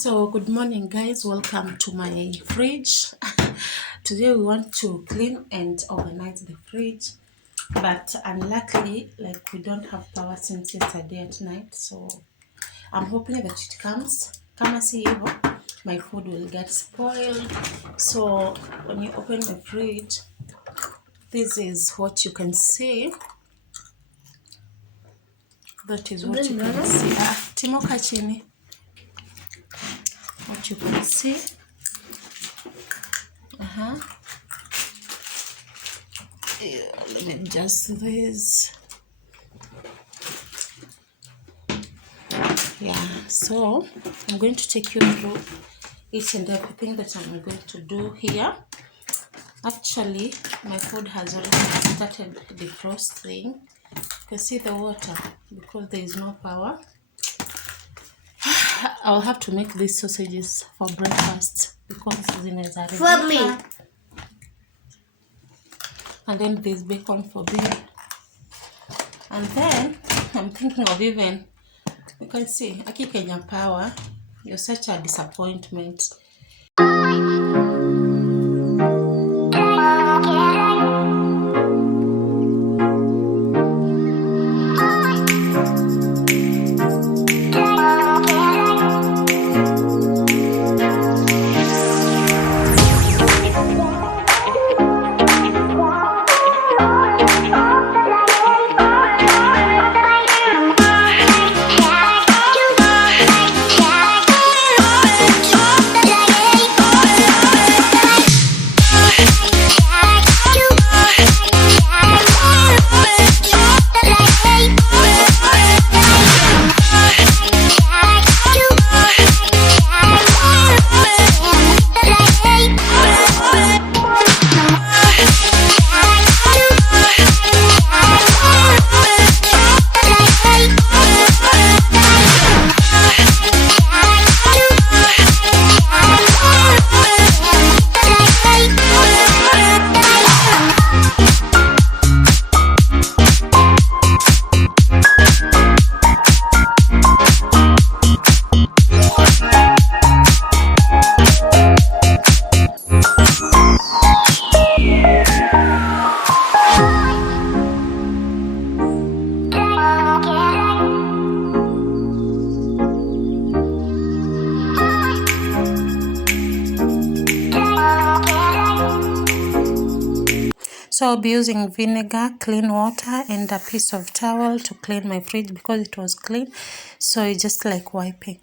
So good morning guys, welcome to my fridge. Today we want to clean and organize the fridge, but unluckily like we don't have power since yesterday at night, so I'm hoping that it comes. Kama si hivyo, my food will get spoiled. So when you open the fridge, this is what you can see. That is what you can see. Timoka chini. What you can see. Let me adjust this. Yeah, so I'm going to take you through each and everything that I'm going to do here. Actually, my food has already started defrosting. You can see the water because there is no power. I'll have to make these sausages for breakfast because zinaweza for me. And then there's bacon for beer. And then I'm thinking of even, you can see, Aki Kenya Power, you're such a disappointment. So I'll be using vinegar, clean water, and a piece of towel to clean my fridge because it was clean. So it's just like wiping.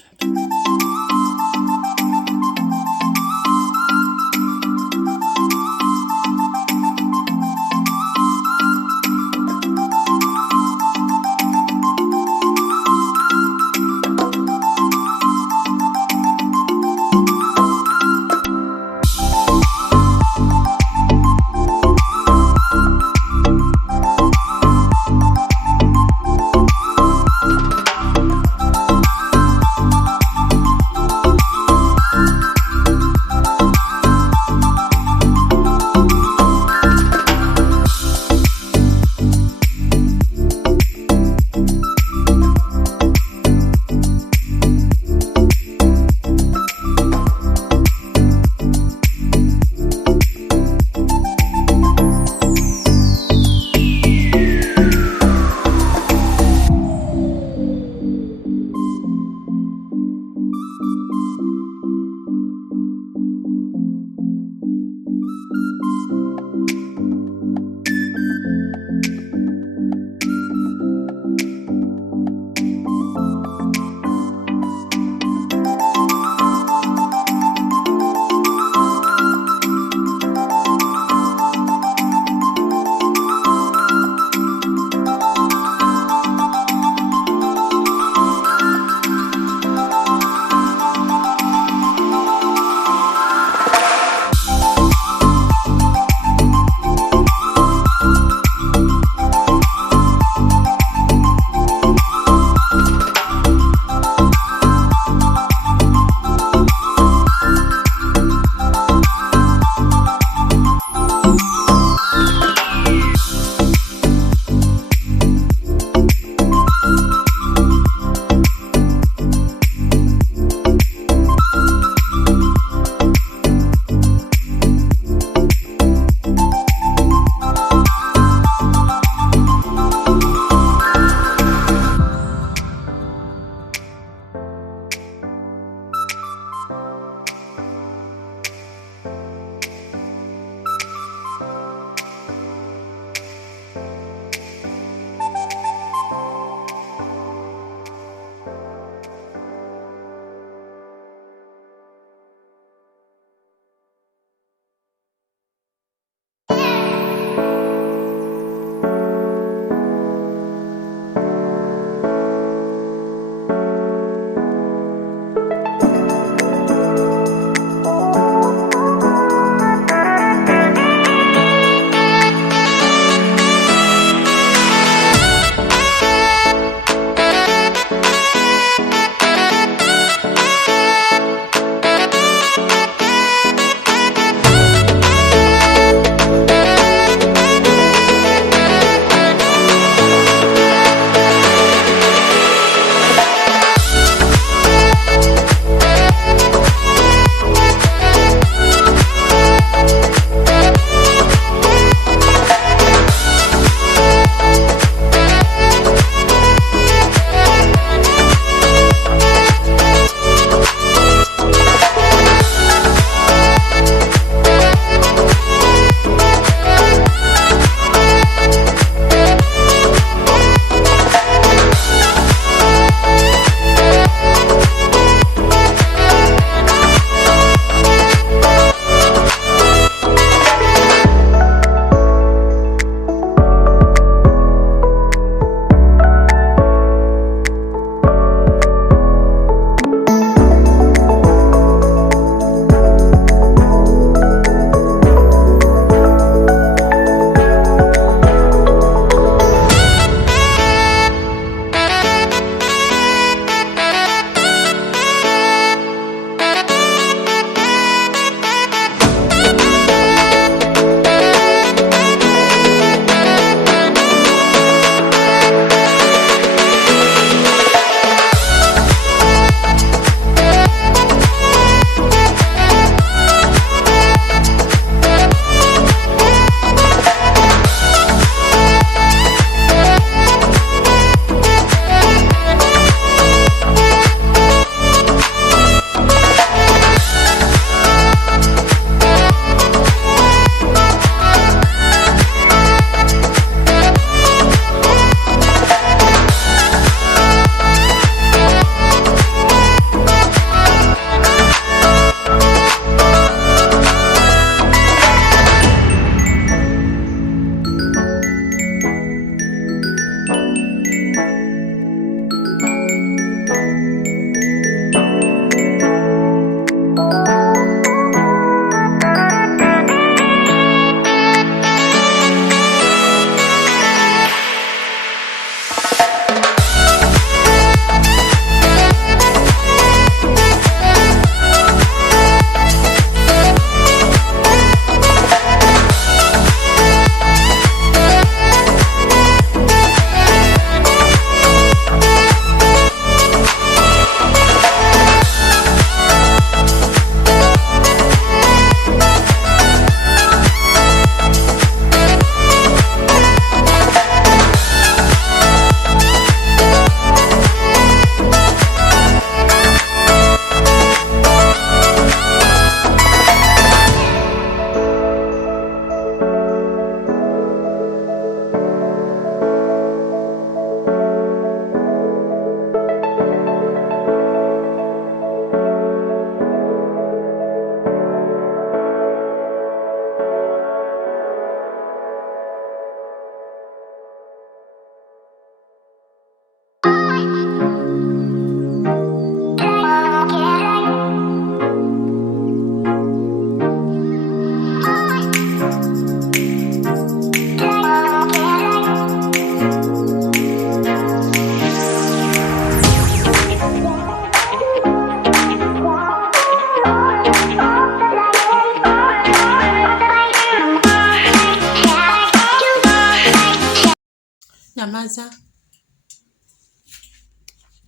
nyamaza.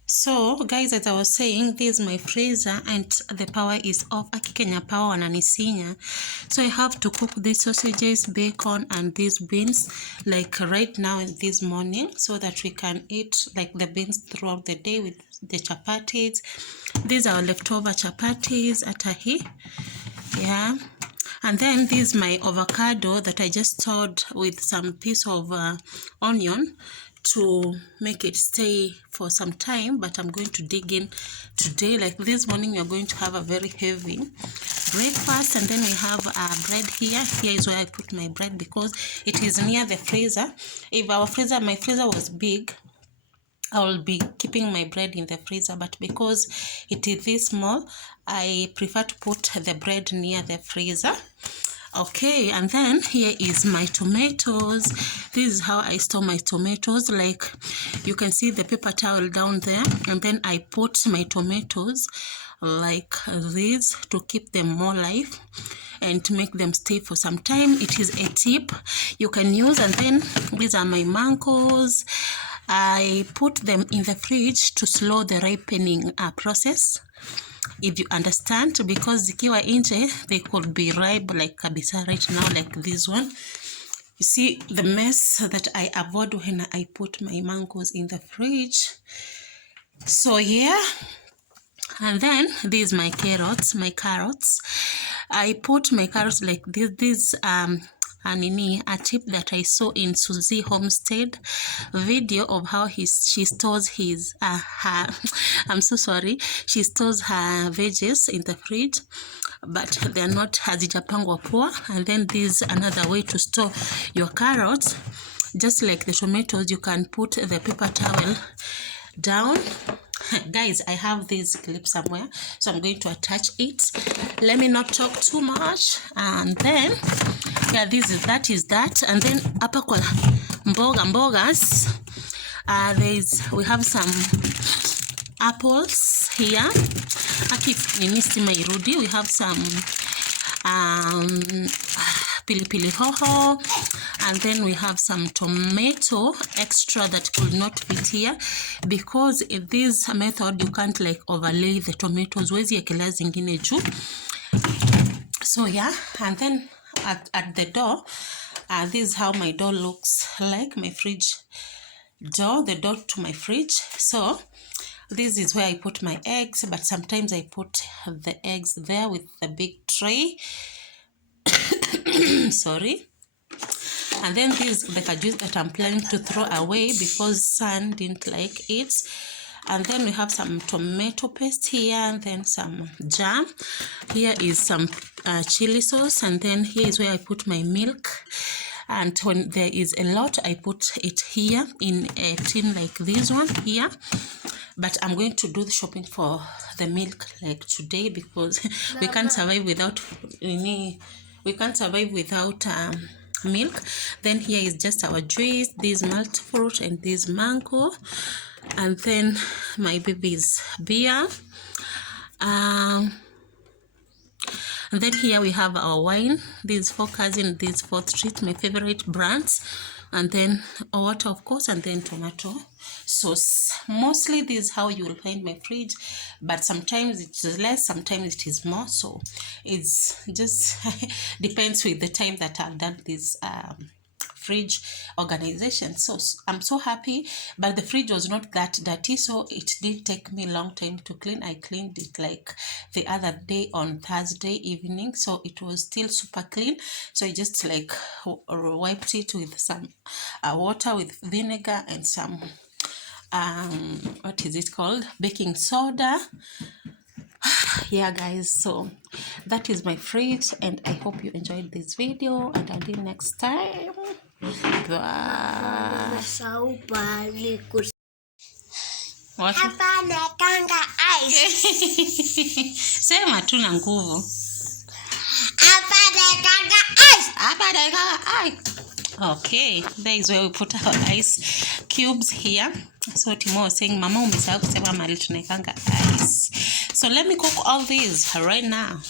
So guys, as I was saying, this is my freezer and the power is off. Aki Kenya Power wananisinya, so I have to cook these sausages, bacon and these beans like right now in this morning, so that we can eat like the beans throughout the day with the chapatis. These are leftover chapatis atahi, yeah. And then this is my avocado that I just stored with some piece of onion to make it stay for some time, but I'm going to dig in today. Like this morning, we are going to have a very heavy breakfast, and then we have bread here. Here is where I put my bread because it is near the freezer. If my freezer was big, I will be keeping my bread in the freezer, but because it is this small, I prefer to put the bread near the freezer. Okay, and then here is my tomatoes. This is how I store my tomatoes. Like you can see the paper towel down there, and then I put my tomatoes like this to keep them more alive and to make them stay for some time. It is a tip you can use. And then these are my mangoes. I put them in the fridge to slow the ripening process, if you understand, because zikiwa nje they could be ripe like kabisa right now, like this one. You see the mess that I avoid when I put my mangoes in the fridge. So yeah, and then these my carrots. I put my carrots like this a tip that I saw in Susie Homestead video of how she stores his I'm so sorry, she stores her veggies in the fridge, but they're not hazijapangwa poa. And then this another way to store your carrots. Just like the tomatoes, you can put the paper towel down. Guys, I have this clip somewhere, so I'm going to attach it. Let me not talk too much. And then yeah, that is that. And then hapa kwa mbogas, we have some apples here. We have some pilipili hoho, and then we have some tomato extra that could not fit here, because in this method you can't like overlay the tomatoes, wezi ekela zingine juu. So yeah, and then at the door, this is how my door looks like, my fridge door, the door to my fridge. So this is where I put my eggs, but sometimes I put the eggs there with the big tray. Sorry. And then this is the kajus that I'm planning to throw away because Son didn't like it. And then we have some tomato paste here, and then some jam. Here is some chili sauce, and then here is where I put my milk. And when there is a lot, I put it here in a tin like this one here. But I'm going to do the shopping for the milk like today, because we can't survive without milk. Then here is just our juice, this malt fruit and this mango, and then my baby's beer. And then here we have our wine, these 4 Cousin, these 4th Street, my favorite brands, and then water of course, and then tomato sauce. Mostly this is how you will find my fridge, but sometimes it is less, sometimes it is more, so it's just depends with the time that I've done this fridge organization. So I'm so happy, but the fridge was not that dirty, so it didn't take me a long time to clean. I cleaned it like the other day on Thursday evening, so it was still super clean. So I just like wiped it with some water with vinegar and some what is it called, baking soda. Yeah guys, so that is my fridge, and I hope you enjoyed this video, and until next time, bye. What? Hapa naekanga ice. Sema tu na nguvu. Hapa naekanga ice. Hapa naekanga ice. Okay, there is where we put our ice cubes here. So Timo was saying, Mama umesahau kusema mahali tunaekanga ice. So let me cook all these right now.